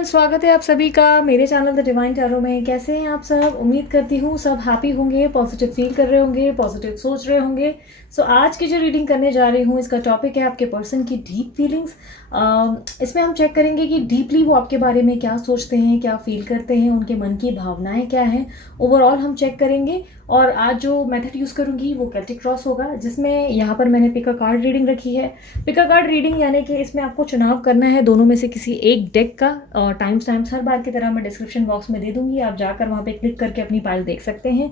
Everyone, स्वागत है आप सभी का मेरे चैनल द डिवाइन टैरो में। कैसे हैं आप सब? उम्मीद करती हूँ सब हैप्पी होंगे, पॉजिटिव फील कर रहे होंगे, पॉजिटिव सोच रहे होंगे। सो आज की जो रीडिंग करने जा रही हूँ, इसका टॉपिक है आपके पर्सन की डीप फीलिंग्स। इसमें हम चेक करेंगे कि डीपली वो आपके बारे में क्या सोचते हैं, क्या फील करते हैं, उनके मन की भावनाएं क्या हैं। ओवरऑल हम चेक करेंगे। और आज जो मेथड यूज़ करूँगी वो कैल्टिक क्रॉस होगा, जिसमें यहाँ पर मैंने पिक अ कार्ड रीडिंग रखी है। पिक अ कार्ड रीडिंग यानी कि इसमें आपको चुनाव करना है दोनों में से किसी एक डेक का। और टाइम्स हर बार की तरह मैं डिस्क्रिप्शन बॉक्स में दे दूंगी, आप जाकर वहाँ पे क्लिक करके अपनी पाइल देख सकते हैं।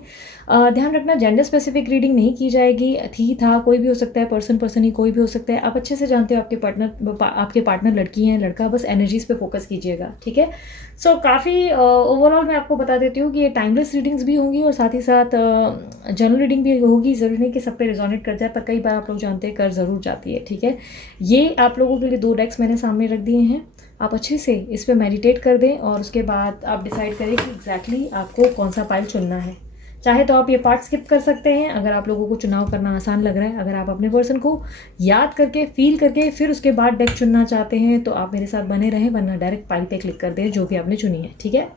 ध्यान रखना, जेंडर स्पेसिफिक रीडिंग नहीं की जाएगी। थी था कोई भी हो सकता है, पर्सन ही कोई भी हो सकता है। आप अच्छे से जानते हो आपके पार्टनर लड़की हैं लड़का, बस एनर्जीज पे फोकस कीजिएगा, ठीक है। सो काफ़ी ओवरऑल मैं आपको बता देती हूँ कि ये टाइमलेस रीडिंग्स भी होंगी और साथ ही साथ जनरल रीडिंग भी होगी। ज़रूरी नहीं कि सब पे रिजोनेट कर जाए, पर कई बार आप लोग जानते हैं कर ज़रूर जाती है, ठीक है। ये आप लोगों के लिए 2 डेक्स मैंने सामने रख दिए हैं। आप अच्छे से इस पर मेडिटेट कर दें और उसके बाद आप डिसाइड करें कि एग्जैक्टली आपको कौन सा पाइल चुनना है। चाहे तो आप ये पार्ट स्किप कर सकते हैं अगर आप लोगों को चुनाव करना आसान लग रहा है। अगर आप अपने पर्सन को याद करके फील करके फिर उसके बाद डेक चुनना चाहते हैं तो आप मेरे साथ बने रहें, वरना डायरेक्ट पाइल पे क्लिक कर दें जो भी आपने चुनी है, ठीक है।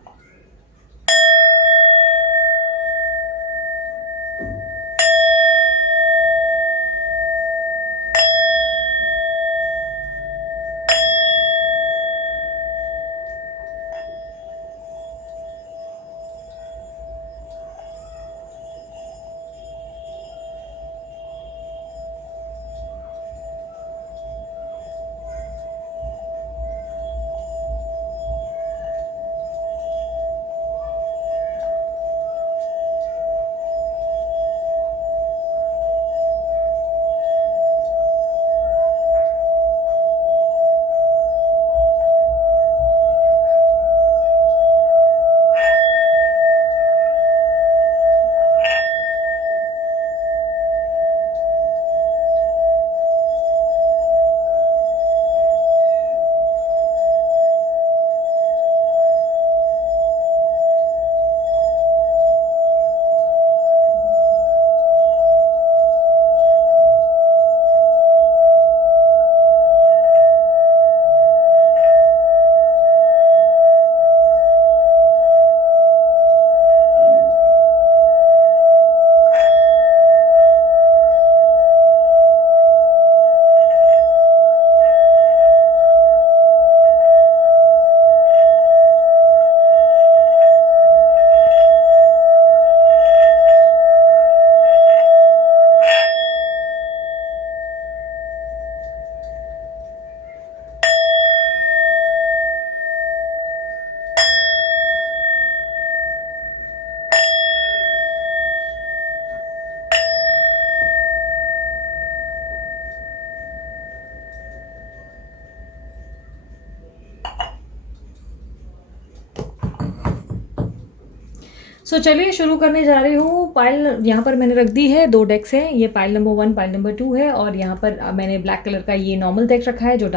सो चलिए शुरू करने जा रही हूँ। पाइल यहाँ पर मैंने रख दी है, 2 डेक्स हैं। ये पाइल नंबर 1 पाइल नंबर 2 है और यहाँ पर मैंने ब्लैक कलर का ये नॉर्मल डेक रखा है जो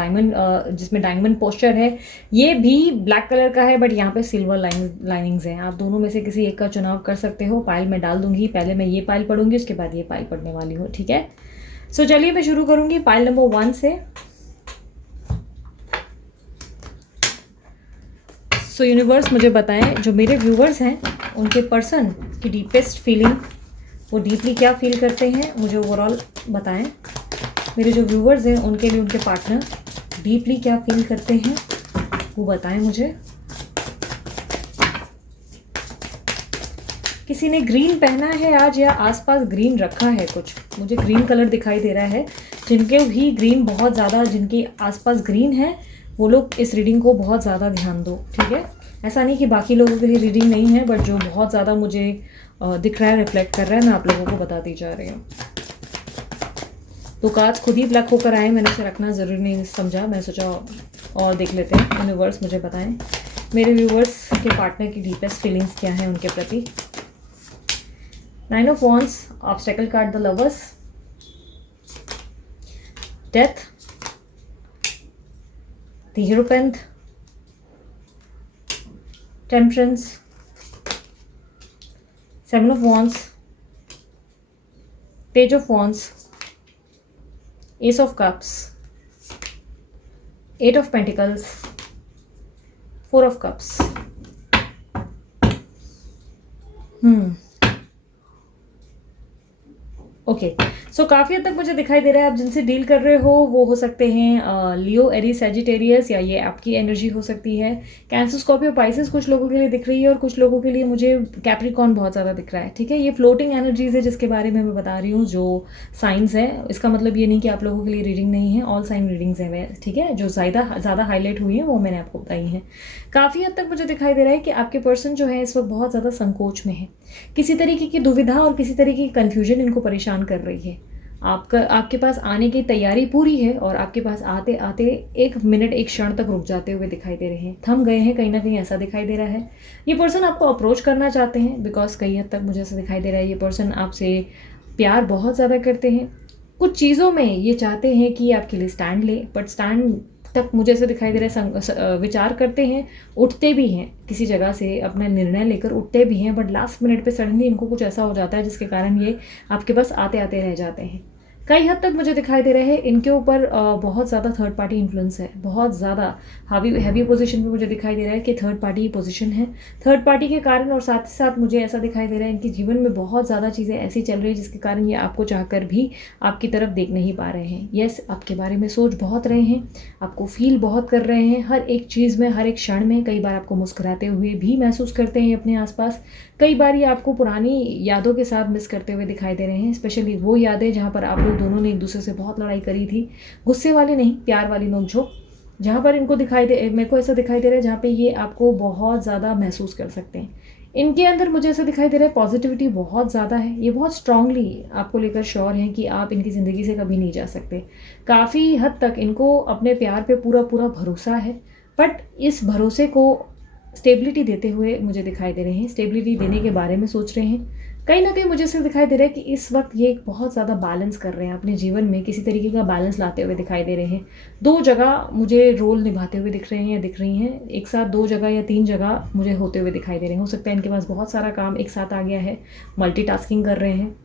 जिसमें डायमंड पोस्चर है। ये भी ब्लैक कलर का है बट यहाँ पे सिल्वर लाइनिंग्स हैं। आप दोनों में से किसी एक का चुनाव कर सकते हो। पाइल मैं डाल दूंगी, पहले मैं ये पाइल पढ़ूंगी, उसके बाद ये पाइल पढ़ने वाली हूँ, ठीक है। सो चलिए मैं शुरू करूँगी पाइल नंबर 1 से। सो यूनिवर्स मुझे बताएं, जो मेरे व्यूवर्स हैं उनके पर्सन की डीपेस्ट फीलिंग, वो डीपली क्या फील करते हैं, मुझे ओवरऑल बताएं। मेरे जो व्यूवर्स हैं उनके लिए उनके पार्टनर डीपली क्या फील करते हैं वो बताएं मुझे। किसी ने ग्रीन पहना है आज या आसपास ग्रीन रखा है कुछ, मुझे ग्रीन कलर दिखाई दे रहा है। जिनके भी ग्रीन बहुत ज़्यादा, जिनके आसपास ग्रीन है, वो लोग इस रीडिंग को बहुत ज़्यादा ध्यान दो, ठीक है। ऐसा नहीं कि बाकी लोगों के लिए रीडिंग नहीं है, बट जो बहुत ज़्यादा मुझे दिख रहा है, रिफ्लेक्ट कर रहा है, मैं आप लोगों को बताती जा रही हूँ। तो कार्ड्स खुद ही ब्लैक होकर आए, मैंने इसे रखना ज़रूरी नहीं समझा, मैंने सोचा और देख लेते हैं। यूनिवर्स मुझे बताएं मेरे व्यूवर्स के पार्टनर की डीपेस्ट फीलिंग्स क्या है उनके प्रति। 9 of Wands, obstacle card, the Lovers, Death, the Hierophant, Temperance, 7 of Wands, Page of Wands, Ace of Cups, 8 of Pentacles, 4 of cups. Okay, so काफ़ी हद तक मुझे दिखाई दे रहा है आप जिनसे डील कर रहे हो वो हो सकते हैं लियो, एरीज, सैजिटेरियस, या ये आपकी एनर्जी हो सकती है। कैंसर, स्कॉर्पियो, पाइसेस कुछ लोगों के लिए दिख रही है, और कुछ लोगों के लिए मुझे कैप्रिकॉर्न बहुत ज़्यादा दिख रहा है। ठीक है, ये फ्लोटिंग एनर्जीज है जिसके बारे में मैं बता रही हूँ, जो साइंस है। इसका मतलब ये नहीं कि आप लोगों के लिए रीडिंग नहीं है, ऑल साइन रीडिंग्स है। ठीक है, जो ज़्यादा हाईलाइट हुई है वो मैंने आपको बताई हैं। काफ़ी हद तक मुझे दिखाई दे रहा है कि आपके पर्सन जो है इस वक्त बहुत ज़्यादा संकोच में है। किसी तरीके की दुविधा और किसी तरीके की कन्फ्यूजन इनको परेशान कर रही है। आपके पास आने की तैयारी पूरी है, और आपके पास आते आते 1 मिनट 1 क्षण तक रुक जाते हुए दिखाई दे रहे हैं, थम गए हैं कहीं ना कहीं, ऐसा दिखाई दे रहा है। ये पर्सन आपको अप्रोच करना चाहते हैं, बिकॉज कई हद तक मुझे ऐसा दिखाई दे रहा है ये पर्सन आपसे प्यार बहुत ज़्यादा करते हैं। कुछ चीज़ों में ये चाहते हैं कि आपके लिए स्टैंड ले, बट स्टैंड तक मुझे ऐसा दिखाई दे रहा है विचार करते हैं, उठते भी हैं किसी जगह से, अपना निर्णय लेकर उठते भी हैं, बट लास्ट मिनट पे सडनली इनको कुछ ऐसा हो जाता है जिसके कारण ये आपके पास आते आते रह जाते हैं। कई हद तक मुझे दिखाई दे रहा है इनके ऊपर बहुत ज़्यादा थर्ड पार्टी इन्फ्लुएंस है, बहुत ज़्यादा हैवी पोजीशन पे मुझे दिखाई दे रहा है कि थर्ड पार्टी पोजीशन है। थर्ड पार्टी के कारण, और साथ ही साथ मुझे ऐसा दिखाई दे रहा है इनके जीवन में बहुत ज़्यादा चीज़ें ऐसी चल रही है जिसके कारण ये आपको चाहकर भी आपकी तरफ देख नहीं पा रहे हैं। यस, आपके बारे में सोच बहुत रहे हैं, आपको फील बहुत कर रहे हैं, हर एक चीज़ में, हर एक क्षण में। कई बार आपको मुस्कुराते हुए भी महसूस करते हैं अपने आसपास। कई बार ये आपको पुरानी यादों के साथ मिस करते हुए दिखाई दे रहे हैं, स्पेशली वो यादें जहाँ पर आप लोग दोनों ने एक दूसरे से बहुत लड़ाई करी थी। गुस्से वाली नहीं, प्यार वाली नोकझोंक, जहाँ पर इनको मेरे को ऐसा दिखाई दे रहा है जहाँ पे ये आपको बहुत ज़्यादा महसूस कर सकते हैं। इनके अंदर मुझे ऐसा दिखाई दे रहा है पॉजिटिविटी बहुत ज़्यादा है, ये बहुत स्ट्रांगली आपको लेकर श्योर हैं कि आप इनकी ज़िंदगी से कभी नहीं जा सकते। काफ़ी हद तक इनको अपने प्यार पे पूरा पूरा भरोसा है, बट इस भरोसे को स्टेबिलिटी देते हुए मुझे दिखाई दे रहे हैं, स्टेबिलिटी देने के बारे में सोच रहे हैं। कहीं ना कहीं मुझे सिर्फ दिखाई दे रहा है कि इस वक्त ये एक बहुत ज़्यादा बैलेंस कर रहे हैं अपने जीवन में, किसी तरीके का बैलेंस लाते हुए दिखाई दे रहे हैं। 2 जगह मुझे रोल निभाते हुए दिख रहे हैं या दिख रही हैं, एक साथ 2 जगह या 3 जगह मुझे होते हुए दिखाई दे रहे हैं। हो सकता है इनके पास बहुत सारा काम एक साथ आ गया है, मल्टीटास्किंग कर रहे हैं,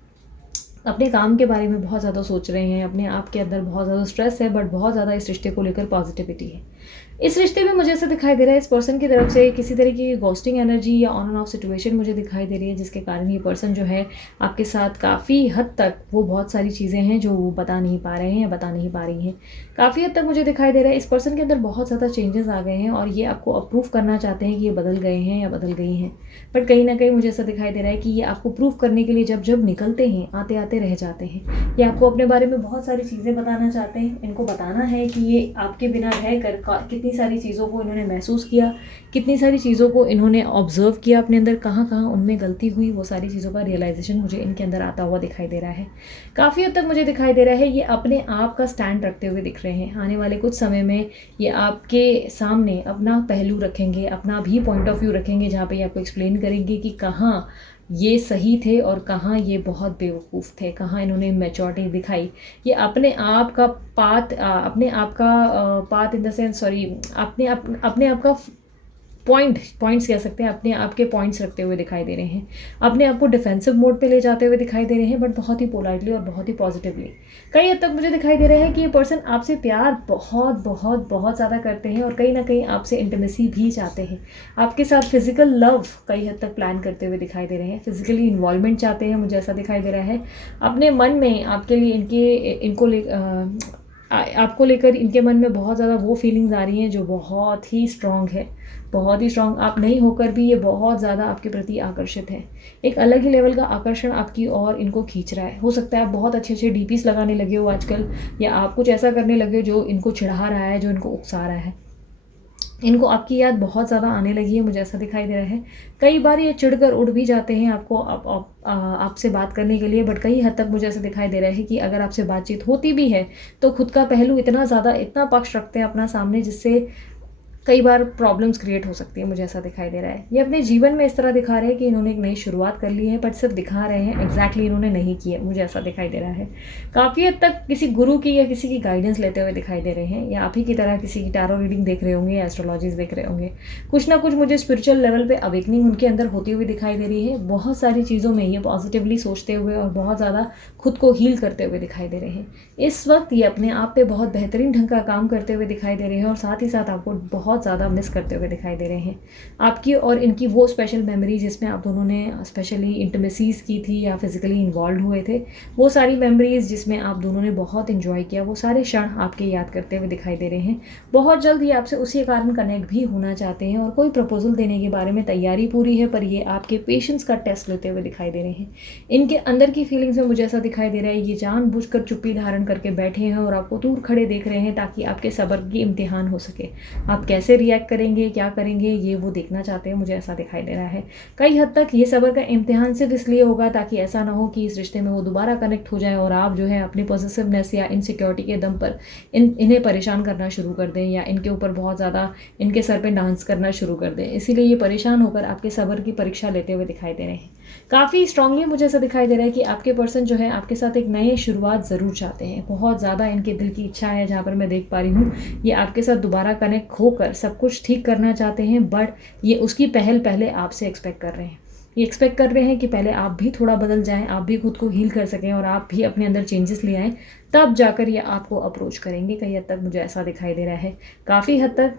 अपने काम के बारे में बहुत ज़्यादा सोच रहे हैं, अपने आप के अंदर बहुत ज़्यादा स्ट्रेस है, बट बहुत ज़्यादा इस रिश्ते को लेकर पॉजिटिविटी है। इस रिश्ते में मुझे ऐसा दिखाई दे रहा है इस पर्सन की तरफ से किसी तरीके की घोस्टिंग एनर्जी या ऑन एंड ऑफ सिचुएशन मुझे दिखाई दे रही है, जिसके कारण ये पर्सन जो है आपके साथ काफ़ी हद तक वो बहुत सारी चीज़ें हैं जो वो बता नहीं पा रहे हैं या बता नहीं पा रही हैं। काफ़ी हद तक मुझे दिखाई दे रहा है इस पर्सन के अंदर बहुत ज़्यादा चेंजेस आ गए हैं, और ये आपको अप्रूव करना चाहते हैं कि ये बदल गए हैं या बदल गई हैं। बट कहीं ना कहीं मुझे ऐसा दिखाई दे रहा है कि ये आपको प्रूव करने के लिए जब जब निकलते हैं आते आते रह जाते हैं। ये आपको अपने बारे में बहुत सारी चीज़ें बताना चाहते हैं, इनको बताना है कि ये आपके बिना रह कर कितनी सारी चीज़ों को इन्होंने महसूस किया, कितनी सारी चीज़ों को इन्होंने ऑब्जर्व किया अपने अंदर, कहाँ कहाँ उनमें गलती हुई, वो सारी चीज़ों का रियलाइजेशन मुझे इनके अंदर आता हुआ दिखाई दे रहा है। काफ़ी हद तक मुझे दिखाई दे रहा है ये अपने आप का स्टैंड रखते हुए दिख रहे हैं। आने वाले कुछ समय में ये आपके सामने अपना पहलू रखेंगे, अपना भी पॉइंट ऑफ व्यू रखेंगे, जहाँ पे ये आपको एक्सप्लेन करेंगे कि कहाँ ये सही थे और कहाँ ये बहुत बेवकूफ़ थे, कहाँ इन्होंने मैच्योरिटी दिखाई। ये अपने आप का path in the sense, sorry, अपने आप का पॉइंट्स कह सकते हैं, अपने आप के पॉइंट्स रखते हुए दिखाई दे रहे हैं, अपने आप को डिफेंसिव मोड पे ले जाते हुए दिखाई दे रहे हैं, बट बहुत ही पोलाइटली और बहुत ही पॉजिटिवली। कई हद तक मुझे दिखाई दे रहा है कि ये पर्सन आपसे प्यार बहुत बहुत बहुत ज़्यादा करते हैं, और कहीं ना कहीं आपसे इंटीमेसी भी चाहते हैं, आपके साथ फिजिकल लव कई हद तक प्लान करते हुए दिखाई दे रहे हैं, फिजिकली इन्वॉल्वमेंट चाहते हैं, मुझे ऐसा दिखाई दे रहा है। अपने मन में आपके लिए आपको लेकर इनके मन में बहुत ज़्यादा वो फीलिंग्स आ रही हैं जो बहुत ही स्ट्रॉन्ग है, बहुत ही स्ट्रॉन्ग। आप नहीं होकर भी ये बहुत ज़्यादा आपके प्रति आकर्षित है, एक अलग ही लेवल का आकर्षण आपकी और इनको खींच रहा है। हो सकता है आप बहुत अच्छे अच्छे डीपीस लगाने लगे हो आजकल, या आप कुछ ऐसा करने लगे हो जो इनको चिढ़ा रहा है, जो इनको उकसा रहा है। इनको आपकी याद बहुत ज़्यादा आने लगी है, मुझे ऐसा दिखाई दे रहा है। कई बार ये चिढ़कर उड़ भी जाते हैं आपको आपसे बात करने के लिए, बट कई हद तक मुझे ऐसा दिखाई दे रहा है कि अगर आपसे बातचीत होती भी है तो खुद का पहलू इतना पक्ष रखते हैं अपना सामने, जिससे कई बार प्रॉब्लम्स क्रिएट हो सकती है, मुझे ऐसा दिखाई दे रहा है। ये अपने जीवन में इस तरह दिखा रहे हैं कि इन्होंने एक नई शुरुआत कर ली है, बट सिर्फ दिखा रहे हैं, एग्जैक्टली इन्होंने नहीं की है, मुझे ऐसा दिखाई दे रहा है। काफ़ी हद तक किसी गुरु की या किसी की गाइडेंस लेते हुए दिखाई दे रहे हैं, या आप ही की तरह किसी की टैरो रीडिंग देख रहे होंगे या एस्ट्रोलॉजीज देख रहे होंगे। कुछ ना कुछ मुझे स्पिरिचुअल लेवल पे अवेकनिंग उनके अंदर होती हुई दिखाई दे रही है। बहुत सारी चीज़ों में ये पॉजिटिवली सोचते हुए और बहुत ज़्यादा खुद को हील करते हुए दिखाई दे रहे हैं। इस वक्त ये अपने आप पे बहुत बेहतरीन ढंग का काम करते हुए दिखाई दे रहे हैं, और साथ ही साथ आपको बहुत बहुत ज़्यादा मिस करते हुए दिखाई दे रहे हैं। आपकी और इनकी वो स्पेशल मेमोरी जिसमें आप दोनों ने स्पेशली इंटिमेसीज़ की थी या फिज़िकली इन्वॉल्व हुए थे, वो सारी मेमोरीज़ जिसमें आप दोनों ने बहुत इन्जॉय किया, वो सारे क्षण आपके याद करते हुए दिखाई दे रहे हैं। बहुत जल्द ये आपसे उसी कारण कनेक्ट भी होना चाहते हैं और कोई प्रपोजल देने के बारे में तैयारी पूरी है, पर ये आपके पेशेंस का टेस्ट लेते हुए दिखाई दे रहे हैं। इनके अंदर की फीलिंग्स में मुझे ऐसा दिखाई दे रहा है, ये जानबूझकर चुप्पी धारण करके बैठे हैं और आपको दूर खड़े देख रहे हैं ताकि आपके सब्र की इम्तिहान हो सके। आप कैसे रिएक्ट करेंगे, क्या करेंगे, ये वो देखना चाहते हैं, मुझे ऐसा दिखाई दे रहा है। कई हद तक ये सब्र का इम्तिहान सिर्फ इसलिए होगा ताकि ऐसा ना हो कि इस रिश्ते में वो दोबारा कनेक्ट हो जाए और आप जो है अपनी पॉजिटिवनेस या इनसिक्योरिटी के दम पर इन्हें परेशान करना शुरू कर दें या इनके ऊपर बहुत ज़्यादा इनके सर पे डांस करना शुरू कर दें। इसीलिए ये परेशान होकर आपके सब्र की परीक्षा लेते हुए दिखाई दे रहे हैं। काफ़ी स्ट्रांगली मुझे ऐसा दिखाई दे रहा है कि आपके पर्सन जो है आपके साथ एक नई शुरुआत ज़रूर चाहते हैं। बहुत ज़्यादा इनके दिल की इच्छा है, जहाँ पर मैं देख पा रही हूँ ये आपके साथ दोबारा कनेक्ट होकर सब कुछ ठीक करना चाहते हैं, बट ये उसकी पहल पहले आपसे एक्सपेक्ट कर रहे हैं। ये एक्सपेक्ट कर रहे हैं कि पहले आप भी थोड़ा बदल जाएं, आप भी खुद को हील कर सकें और आप भी अपने अंदर चेंजेस ले आएँ, तब जाकर ये आपको अप्रोच करेंगे। कई हद तक मुझे ऐसा दिखाई दे रहा है। काफ़ी हद तक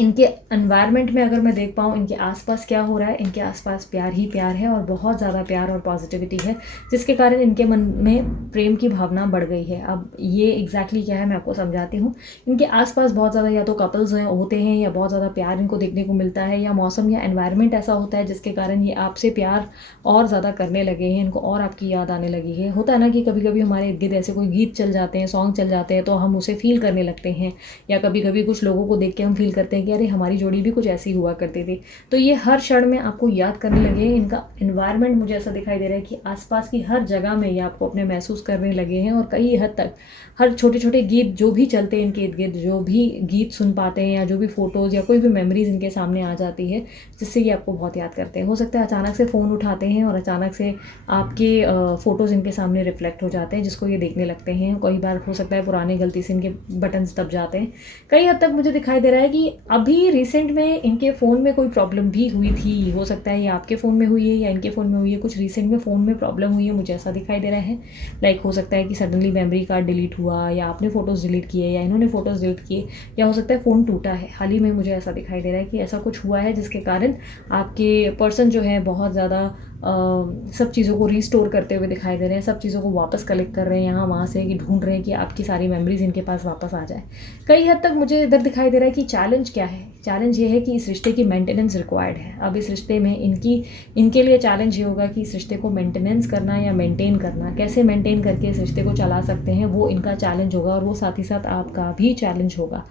इनके एनवायरनमेंट में अगर मैं देख पाऊँ इनके आसपास क्या हो रहा है, इनके आसपास प्यार ही प्यार है और बहुत ज़्यादा प्यार और पॉजिटिविटी है, जिसके कारण इनके मन में प्रेम की भावना बढ़ गई है। अब ये एग्जैक्टली क्या है मैं आपको समझाती हूँ। इनके आसपास बहुत ज़्यादा या तो कपल्स होते हैं या बहुत ज़्यादा प्यार इनको देखने को मिलता है, या मौसम या एनवायरनमेंट ऐसा होता है जिसके कारण ये आपसे प्यार और ज़्यादा करने लगे हैं, इनको और आपकी याद आने लगी है। होता है ना कि कभी कभी हमारे इर्द गिर्द ऐसे कोई गीत चल जाते हैं, सॉन्ग चल जाते हैं, तो हम उसे फील करने लगते हैं, या कभी कभी कुछ लोगों को देख के हम फील करते हैं कि अरे हमारी जोड़ी भी कुछ ऐसी हुआ करती थी। तो ये हर क्षण में आपको याद करने लगे हैं। इनका एनवायरनमेंट मुझे ऐसा दिखाई दे रहा है कि आसपास की हर जगह में ये आपको अपने महसूस करने लगे हैं और कई हद तक हर छोटे छोटे गीत जो भी चलते हैं इनके इर्द गिर्द, जो भी गीत सुन पाते हैं या जो भी फोटोज़ या कोई भी मेमोरीज इनके सामने आ जाती है, जिससे ये आपको बहुत याद करते हैं। हो सकता है अचानक से फ़ोन उठाते हैं और अचानक से आपके फ़ोटोज़ इनके सामने रिफ्लेक्ट हो जाते हैं, जिसको ये देखने लगते हैं। कई बार हो सकता है पुरानी गलती से इनके बटन्स दब जाते हैं। कई हद तक मुझे दिखाई दे रहा है कि अभी रिसेंट में इनके फ़ोन में कोई प्रॉब्लम भी हुई थी। हो सकता है ये आपके फ़ोन में हुई है या इनके फ़ोन में हुई है, कुछ रिसेंट में फ़ोन में प्रॉब्लम हुई है, मुझे ऐसा दिखाई दे रहा है। लाइक हो सकता है कि सडनली मेमोरी कार्ड डिलीट हुआ, या आपने फ़ोटोज़ डिलीट किए, या इन्होंने फ़ोटोज़ डिलीट किए, या हो सकता है फ़ोन टूटा है। हाल ही में मुझे ऐसा दिखाई दे रहा है कि ऐसा कुछ हुआ है जिसके कारण आपके पर्सन जो है बहुत ज़्यादा सब चीज़ों को रीस्टोर करते हुए दिखाई दे रहे हैं, सब चीज़ों को वापस कलेक्ट कर रहे हैं यहाँ वहाँ से, कि ढूंढ रहे हैं कि आपकी सारी मेमोरीज इनके पास वापस आ जाए। कई हद तक मुझे इधर दिखाई दे रहा है कि चैलेंज क्या है। चैलेंज ये है कि इस रिश्ते की मेंटेनेंस रिक्वायर्ड है। अब इस रिश्ते में इनके लिए चैलेंज ये होगा कि इस रिश्ते को मेंटेनेंस करना या मेंटेन करना, कैसे मेंटेन करके इस रिश्ते को चला सकते हैं, वो इनका चैलेंज होगा और वो साथ ही साथ आपका भी चैलेंज होगा।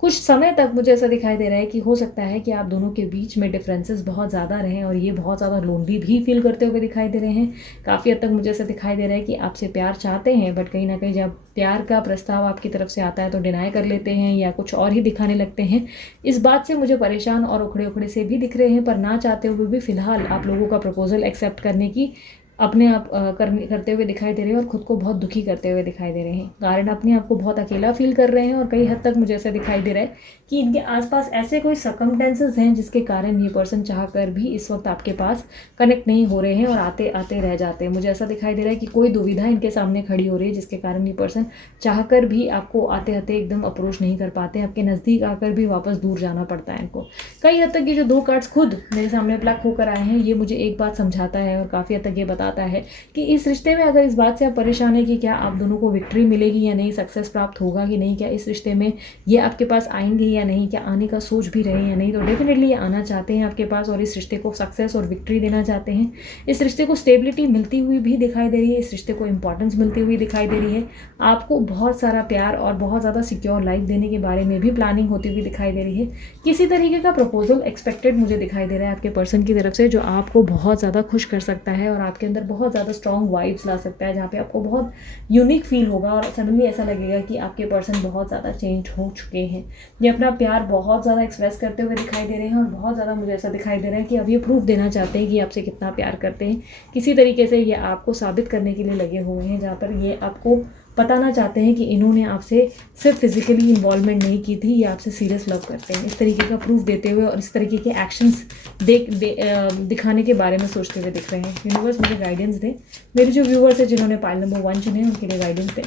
कुछ समय तक मुझे ऐसा दिखाई दे रहा है कि हो सकता है कि आप दोनों के बीच में डिफरेंसेस बहुत ज़्यादा रहें और ये बहुत ज़्यादा लोनली भी फील करते हुए दिखाई दे रहे हैं। काफ़ी हद तक मुझे ऐसा दिखाई दे रहा है कि आपसे प्यार चाहते हैं, बट कहीं ना कहीं जब प्यार का प्रस्ताव आपकी तरफ से आता है तो डिनाई कर लेते हैं या कुछ और ही दिखाने लगते हैं। इस बात से मुझे परेशान और उखड़े उखड़े से भी दिख रहे हैं, पर ना चाहते हुए भी फिलहाल आप लोगों का प्रपोजल एक्सेप्ट करने की अपने आप करते हुए दिखाई दे रहे हैं और खुद को बहुत दुखी करते हुए दिखाई दे रहे हैं। कारण अपने आप को बहुत अकेला फील कर रहे हैं और कई हद तक मुझे ऐसा दिखाई दे रहा है कि इनके आसपास ऐसे कोई सर्कमस्टेंसेस हैं जिसके कारण ये पर्सन चाहकर भी इस वक्त आपके पास कनेक्ट नहीं हो रहे हैं और आते आते रह जाते हैं। मुझे ऐसा दिखाई दे रहा है कि कोई दुविधा इनके सामने खड़ी हो रही है जिसके कारण ये पर्सन चाहकर भी आपको आते आते एकदम अप्रोच नहीं कर पाते, आपके नज़दीक आकर भी वापस दूर जाना पड़ता है इनको। कई हद तक ये जो 2 कार्ड्स खुद मेरे सामने प्लग होकर आए हैं, ये मुझे एक बात समझाता है और काफ़ी हद तक ये बताता है कि इस रिश्ते में अगर इस बात से आप परेशान है कि क्या आप दोनों को विक्ट्री मिलेगी या नहीं, सक्सेस प्राप्त होगा कि नहीं, क्या इस रिश्ते में ये आपके पास आएंगे या नहीं, क्या आने का सोच भी रहे हैं या नहीं, तो डेफिनेटली ये आना चाहते हैं आपके पास और इस रिश्ते को सक्सेस और विक्ट्री देना चाहते हैं। इस रिश्ते को स्टेबिलिटी मिलती हुई भी दिखाई दे रही है, इस रिश्ते को इंपॉर्टेंस मिलती हुई दिखाई दे रही है, आपको बहुत सारा प्यार और बहुत ज़्यादा सिक्योर लाइफ देने के बारे में भी प्लानिंग होती हुई दिखाई दे रही है। किसी तरीके का प्रपोजल एक्सपेक्टेड मुझे दिखाई दे रहा है आपके पर्सन की तरफ से, जो आपको बहुत ज़्यादा खुश कर सकता है और आपके अंदर बहुत ज़्यादा स्ट्रॉन्ग वाइब्स ला सकता है, जहाँ पे आपको बहुत यूनिक फील होगा और सडनली ऐसा लगेगा कि आपके पर्सन बहुत ज़्यादा चेंज हो चुके हैं। ये अपना प्यार बहुत ज़्यादा एक्सप्रेस करते हुए दिखाई दे रहे हैं और बहुत ज़्यादा मुझे ऐसा दिखाई दे रहा है कि अब ये प्रूफ देना चाहते हैं कि आपसे कितना प्यार करते हैं। किसी तरीके से ये आपको साबित करने के लिए लगे हुए हैं, जहाँ पर ये आपको बताना चाहते हैं कि इन्होंने आपसे सिर्फ फिजिकली इन्वॉल्वमेंट नहीं की थी, ये आपसे सीरियस लव करते हैं। इस तरीके का प्रूफ देते हुए और इस तरीके के एक्शंस दिखाने के बारे में सोचते हुए दिख रहे हैं। यूनिवर्स मुझे गाइडेंस दे। मेरे जो व्यूवर्स हैं जिन्होंने पाइल नंबर 1 चुने उनके लिए गाइडेंस दे।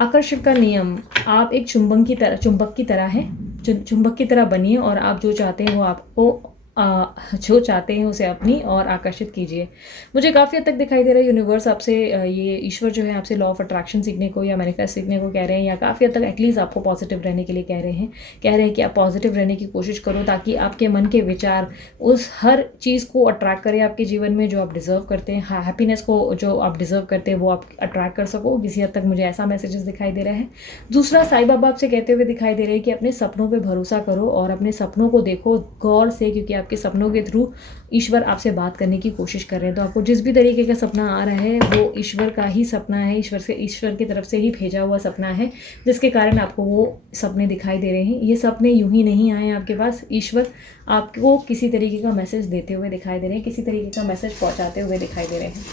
आकर्षण का नियम, आप एक चुंबक की तरह हैं, चुंबक की तरह बनिए और आप जो चाहते हैं वो आपको जो चाहते हैं उसे अपनी और आकर्षित कीजिए। मुझे काफ़ी हद तक दिखाई दे रहा है यूनिवर्स आपसे ये ईश्वर जो है आपसे लॉ ऑफ अट्रैक्शन सीखने को या मैनिफेस्ट सीखने को कह रहे हैं, या काफ़ी हद तक एटलीस्ट आपको पॉजिटिव रहने के लिए कह रहे हैं कि आप पॉजिटिव रहने की कोशिश करो, ताकि आपके मन के विचार उस हर चीज़ को अट्रैक्ट करें आपके जीवन में जो आप डिज़र्व करते हैं, हैप्पीनेस को जो आप डिज़र्व करते हैं वो आप अट्रैक्ट कर सको। किसी हद तक मुझे ऐसा मैसेजेस दिखाई दे रहा है। दूसरा, साईं बाबा आपसे कहते हुए दिखाई दे रहे हैं कि अपने सपनों पे भरोसा करो और अपने सपनों को देखो गौर से, क्योंकि आपके सपनों के थ्रू ईश्वर आपसे बात करने की कोशिश कर रहे हैं। तो आपको जिस भी तरीके का सपना आ रहा है वो ईश्वर का ही सपना है, ईश्वर की तरफ से ही भेजा हुआ सपना है, जिसके कारण आपको वो सपने दिखाई दे रहे हैं। ये सपने यूं ही नहीं आए आपके पास, ईश्वर आपको किसी तरीके का मैसेज देते हुए दिखाई दे रहे हैं, किसी तरीके का मैसेज पहुंचाते हुए दिखाई दे रहे हैं।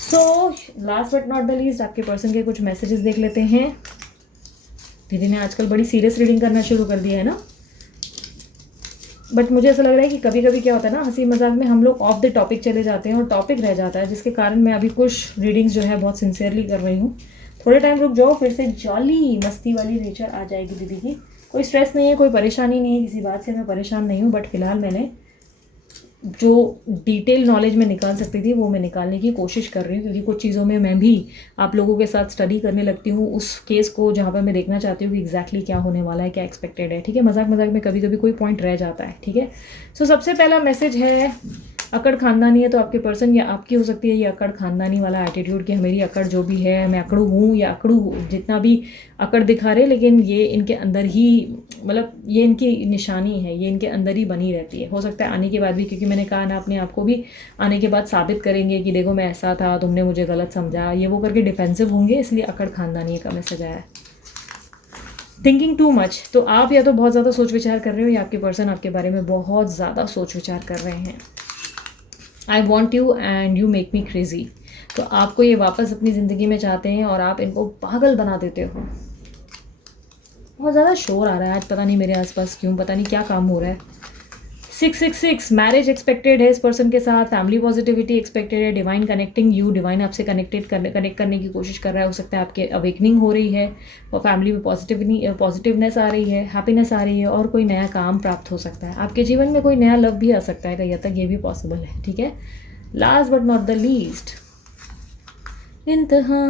So last but not the least, आपके पर्सन के कुछ मैसेजेस देख लेते हैं। दीदी ने आजकल बड़ी सीरियस रीडिंग करना शुरू कर दिया है ना, बट मुझे ऐसा लग रहा है कि कभी कभी क्या होता है ना, हंसी मजाक में हम लोग ऑफ द टॉपिक चले जाते हैं और टॉपिक रह जाता है, जिसके कारण मैं अभी कुछ रीडिंग्स जो है बहुत सिंसियरली कर रही हूँ। थोड़े टाइम रुक जाओ, फिर से जॉली मस्ती वाली नेचर आ जाएगी दीदी की। कोई स्ट्रेस नहीं है, कोई परेशानी नहीं है, किसी बात से मैं परेशान नहीं हूँ, बट फिलहाल मैंने जो डिटेल नॉलेज में निकाल सकती थी वो मैं निकालने की कोशिश कर रही हूँ, क्योंकि कुछ चीज़ों में मैं भी आप लोगों के साथ स्टडी करने लगती हूँ उस केस को जहाँ पर मैं देखना चाहती हूँ कि एग्जैक्टली क्या होने वाला है, क्या एक्सपेक्टेड है। ठीक है, मजाक मजाक में कभी कभी कोई पॉइंट रह जाता है। ठीक है, सो सबसे पहला मैसेज है, अकड़ खानदानी है तो आपके पर्सन या आपकी हो सकती है ये अकड़ खानदानी वाला एटीट्यूड कि मेरी अकड़ जो भी है, मैं अकड़ू हूँ या अकड़ू, जितना भी अकड़ दिखा रहे, लेकिन ये इनके अंदर ही, मतलब ये इनकी निशानी है, ये इनके अंदर ही बनी रहती है। हो सकता है आने के बाद भी, क्योंकि मैंने कहा ना अपने आप को भी आने के बाद साबित करेंगे कि देखो मैं ऐसा था, तुमने मुझे गलत समझा, ये वो करके डिफेंसिव होंगे, इसलिए अकड़ खानदानी का मैसेज आया है। थिंकिंग टू मच, तो आप या तो बहुत ज़्यादा सोच विचार कर रहे हो या आपके पर्सन आपके बारे में बहुत ज़्यादा सोच विचार कर रहे हैं। I want you and you make me crazy, तो आपको ये वापस अपनी ज़िंदगी में चाहते हैं और आप इनको पागल बना देते हो। बहुत ज़्यादा शोर आ रहा है आज, पता नहीं मेरे आसपास क्यों, पता नहीं क्या काम हो रहा है। 666, मैरिज एक्सपेक्टेड है इस पर्सन के साथ, फैमिली पॉजिटिविटी एक्सपेक्टेड है, डिवाइन कनेक्टिंग यू, डिवाइन आपसे कनेक्ट करने की कोशिश कर रहा है। हो सकता है आपके अवेकनिंग हो रही है और फैमिली में पॉजिटिवनेस आ रही है, हैप्पीनेस आ रही है, और कोई नया काम प्राप्त हो सकता है। आपके जीवन में कोई नया लव भी आ सकता है कहीं हद तक, ये भी पॉसिबल है। ठीक है, last but not the least, इंतहा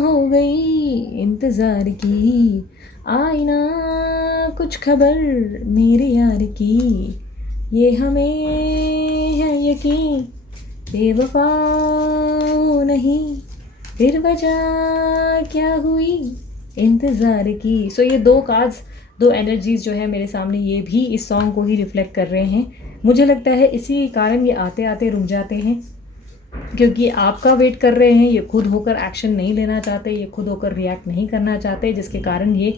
हो गई इंतज़ार की, आईना कुछ खबर मेरे यार की, ये हमें है यकीन बेवफा नहीं, फिर वजह क्या हुई इंतज़ार की। सो ये दो कार्ड्स, दो एनर्जीज जो है मेरे सामने, ये भी इस सॉन्ग को ही रिफ्लेक्ट कर रहे हैं। मुझे लगता है इसी कारण ये आते आते रुक जाते हैं, क्योंकि आपका वेट कर रहे हैं, ये खुद होकर एक्शन नहीं लेना चाहते, ये खुद होकर रिएक्ट नहीं करना चाहते, जिसके कारण ये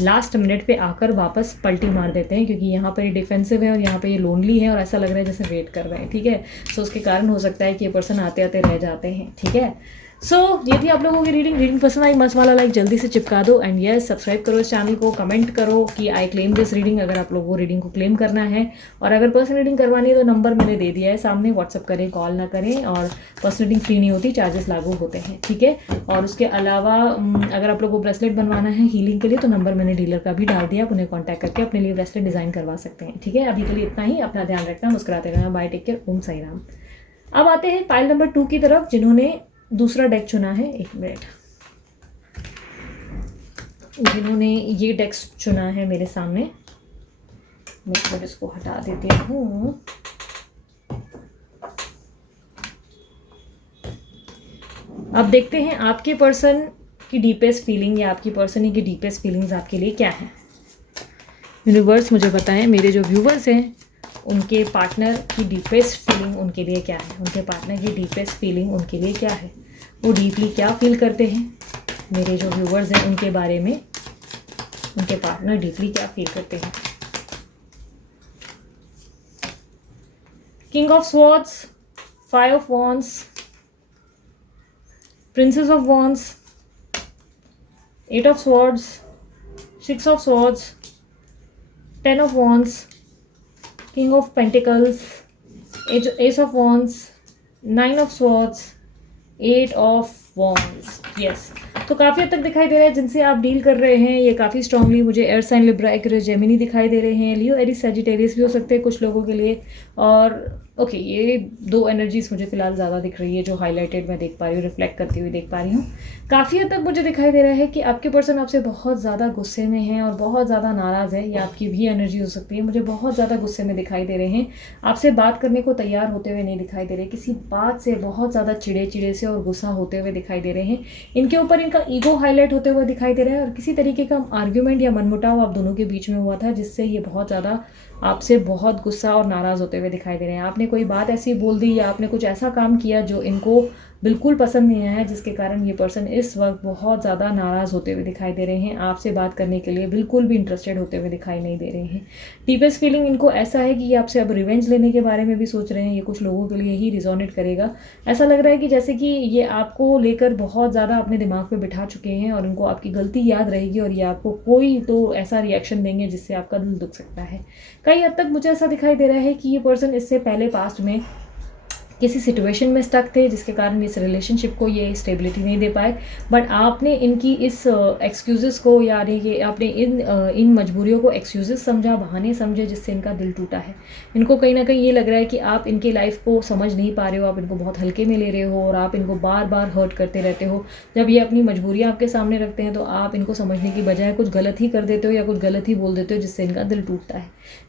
लास्ट मिनट पे आकर वापस पलटी मार देते हैं, क्योंकि यहाँ पर ये डिफेंसिव है और यहाँ पे ये लोनली है और ऐसा लग रहा है जैसे वेट कर रहे हैं। ठीक है, सो उसके कारण हो सकता है कि ये पर्सन आते आते रह जाते हैं। ठीक है, सो ये थी आप लोगों की रीडिंग पसंद आई, मस्त वाला लाइक जल्दी से चिपका दो, एंड यस सब्सक्राइब करो इस चैनल को, कमेंट करो कि आई क्लेम दिस रीडिंग, अगर आप लोगों को रीडिंग को क्लेम करना है। और अगर पर्सनल रीडिंग करवानी है तो नंबर मैंने दे दिया है सामने, व्हाट्सअप करें, कॉल ना करें, और पर्सनल रीडिंग फ्री नहीं होती, चार्जेस लागू होते हैं। ठीक है, और उसके अलावा अगर आप लोगों को ब्रेसलेट बनवाना है हीलिंग के लिए तो नंबर मैंने डीलर का भी डाल दिया, आप उन्हें कॉन्टैक्ट करके अपने लिए ब्रेसलेट डिज़ाइन करवा सकते हैं। ठीक है, अभी के लिए इतना ही, अपना ध्यान रखना, मुस्कुराते रहना, बाय, टेक केयर, ओम साई राम। अब आते हैं पाइल नंबर 2 की तरफ, जिन्होंने दूसरा डेक चुना है। एक मिनट, जिन्होंने ये डेक्स चुना है मेरे सामने, मैं इसको हटा देती हूँ। अब देखते हैं आपके पर्सन की डीपेस्ट फीलिंग या आपकी पर्सन की डीपेस्ट फीलिंग्स आपके लिए क्या है। यूनिवर्स मुझे बताएं, मेरे जो व्यूवर्स हैं उनके पार्टनर की डीपेस्ट फीलिंग उनके लिए क्या है, उनके पार्टनर की डीपेस्ट फीलिंग उनके लिए क्या है, वो डीपली क्या फील करते हैं। मेरे जो व्यूवर्स हैं उनके बारे में उनके पार्टनर डीपली क्या फील करते हैं। King of swords, 5 of wands, princess of wands, 8 of swords, 6 of swords, 10 of wands, King of Pentacles, Ace of Wands, 9 of Swords, 8 of wands, yes. तो काफ़ी हद तक दिखाई दे रहा है जिनसे आप डील कर रहे हैं ये काफ़ी स्ट्रांगली मुझे air sign Libra Aquarius Gemini दिखाई दे रहे हैं, लियो एरिस सजिटेरियस भी हो सकते हैं कुछ लोगों के लिए। और ओके, ये 2 एनर्जीज मुझे फिलहाल ज़्यादा दिख रही है जो हाईलाइटेड मैं देख पा रही हूँ, रिफ्लेक्ट करती हुई देख पा रही हूँ। काफ़ी हद तक मुझे दिखाई दे रहा है कि आपके पर्सन आपसे बहुत ज़्यादा गुस्से में हैं और बहुत ज़्यादा नाराज़ है, या आपकी भी एनर्जी हो सकती है। मुझे बहुत ज़्यादा गुस्से में दिखाई दे रहे हैं, आपसे बात करने को तैयार होते हुए नहीं दिखाई दे रहे, किसी बात से बहुत ज़्यादा चिड़े से और गुस्सा होते हुए दिखाई दे रहे हैं। इनके ऊपर इनका ईगो हाईलाइट होते हुए दिखाई दे रहा है और किसी तरीके का आर्ग्यूमेंट या मनमुटाव आप दोनों के बीच में हुआ था जिससे ये बहुत ज़्यादा आपसे बहुत गुस्सा और नाराज़ होते हुए दिखाई दे रहे हैं। आपने कोई बात ऐसी बोल दी या आपने कुछ ऐसा काम किया जो इनको बिल्कुल पसंद नहीं आया, जिसके कारण ये पर्सन इस वक्त बहुत ज़्यादा नाराज़ होते हुए दिखाई दे रहे हैं, आपसे बात करने के लिए बिल्कुल भी इंटरेस्टेड होते हुए दिखाई नहीं दे रहे हैं। डीपेस्ट फीलिंग इनको ऐसा है कि ये आपसे अब रिवेंज लेने के बारे में भी सोच रहे हैं। ये कुछ लोगों के लिए ही रिजोनेट करेगा। ऐसा लग रहा है कि जैसे कि ये आपको लेकर बहुत ज़्यादा अपने दिमाग पे बिठा चुके हैं और इनको आपकी गलती याद रहेगी और ये आपको कोई तो ऐसा रिएक्शन देंगे जिससे आपका दिल दुख सकता है। कई हद तक मुझे ऐसा दिखाई दे रहा है कि ये पर्सन इससे पहले पास्ट में किसी सिचुएशन में स्टक थे जिसके कारण इस रिलेशनशिप को ये स्टेबिलिटी नहीं दे पाए, बट आपने इनकी इस एक्सक्यूज़ेस को या ये आपने इन मजबूरियों को एक्सक्यूज़ेस समझा, बहाने समझे, जिससे इनका दिल टूटा है। इनको कहीं ना कहीं ये लग रहा है कि आप इनकी लाइफ को समझ नहीं पा रहे हो, आप इनको बहुत हल्के में ले रहे हो और आप इनको बार बार हर्ट करते रहते हो। जब ये अपनी मजबूरियाँ आपके सामने रखते हैं तो आप इनको समझने की बजाय कुछ गलत ही कर देते हो या कुछ गलत ही बोल देते हो जिससे इनका दिल टूटता है।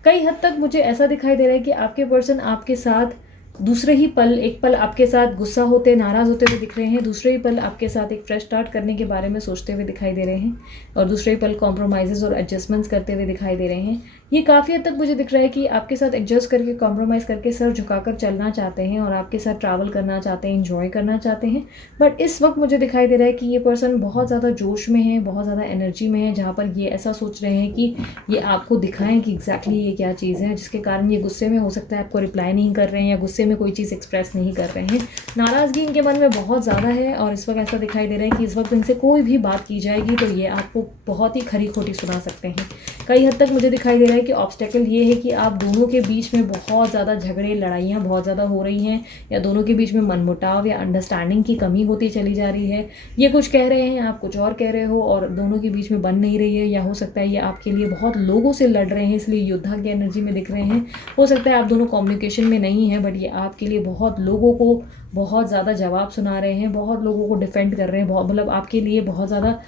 कई हद तक मुझे ऐसा दिखाई दे रहा है कि आपके पर्सन आपके साथ दूसरे ही पल, एक पल आपके साथ गुस्सा होते नाराज़ होते हुए दिख रहे हैं, दूसरे ही पल आपके साथ एक फ्रेश स्टार्ट करने के बारे में सोचते हुए दिखाई दे रहे हैं और दूसरे ही पल कॉम्प्रोमाइज़ेस और एडजस्टमेंट्स करते हुए दिखाई दे रहे हैं। ये काफ़ी हद तक मुझे दिख रहा है कि आपके साथ एडजस्ट करके, कॉम्प्रोमाइज़ करके सर झुकाकर चलना चाहते हैं और आपके साथ ट्रैवल करना चाहते हैं, इंजॉय करना चाहते हैं। बट इस वक्त मुझे दिखाई दे रहा है कि ये पर्सन बहुत ज़्यादा जोश में है, बहुत ज़्यादा एनर्जी में है, जहाँ पर ये ऐसा सोच रहे हैं कि ये आपको दिखाएं कि एग्जैक्टली ये क्या चीज़ है, जिसके कारण ये गुस्से में हो सकता है आपको रिप्लाई नहीं कर रहे हैं या गुस्से में कोई चीज़ एक्सप्रेस नहीं कर रहे हैं। नाराज़गी इनके मन में बहुत ज़्यादा है और इस वक्त ऐसा दिखाई दे रहा है कि इस वक्त इनसे कोई भी बात की जाएगी तो ये आपको बहुत ही खरी खोटी सुना सकते हैं। कई हद तक मुझे दिखाई दे रहा है कि ऑब्स्टेकल ये है कि आप दोनों के बीच में बहुत ज़्यादा झगड़े, लड़ाइयाँ बहुत ज़्यादा हो रही हैं या दोनों के बीच में मनमुटाव या अंडरस्टैंडिंग की कमी होती चली जा रही है। ये कुछ कह रहे हैं, आप कुछ और कह रहे हो और दोनों के बीच में बन नहीं रही है, या हो सकता है ये आपके लिए बहुत लोगों से लड़ रहे हैं इसलिए योद्धा की एनर्जी में दिख रहे हैं। हो सकता है आप दोनों कम्युनिकेशन में नहीं हैं, बट ये आपके लिए बहुत लोगों को बहुत ज़्यादा जवाब सुना रहे हैं, बहुत लोगों को डिफेंड कर रहे हैं, बहुत मतलब आपके लिए बहुत ज़्यादा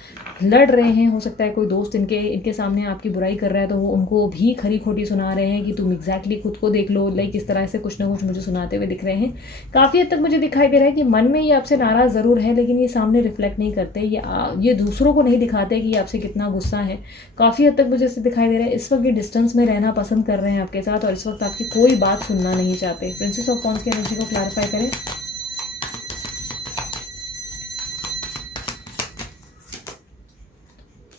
लड़ रहे हैं। हो सकता है कोई दोस्त इनके सामने आपकी बुराई कर रहा है तो वो उनको भी खरी खोटी सुना रहे हैं कि तुम एग्जैक्टली खुद को देख लो, लाइक इस तरह से कुछ ना कुछ मुझे सुनाते हुए दिख रहे हैं। काफ़ी हद तक मुझे दिखाई दे रहा है कि मन में ये आपसे नाराज़ ज़रूर है लेकिन ये सामने रिफ्लेक्ट नहीं करते, ये दूसरों को नहीं दिखाते कि ये आपसे कितना गुस्सा है। काफ़ी हद तक मुझे ऐसे दिखाई दे रहा है इस वक्त ये डिस्टेंस में रहना पसंद कर रहे हैं आपके साथ और इस वक्त आपकी कोई बात सुनना नहीं चाहते। प्रिंसेस ऑफ वॉन्ड्स की एनर्जी को क्लैरिफाई करें।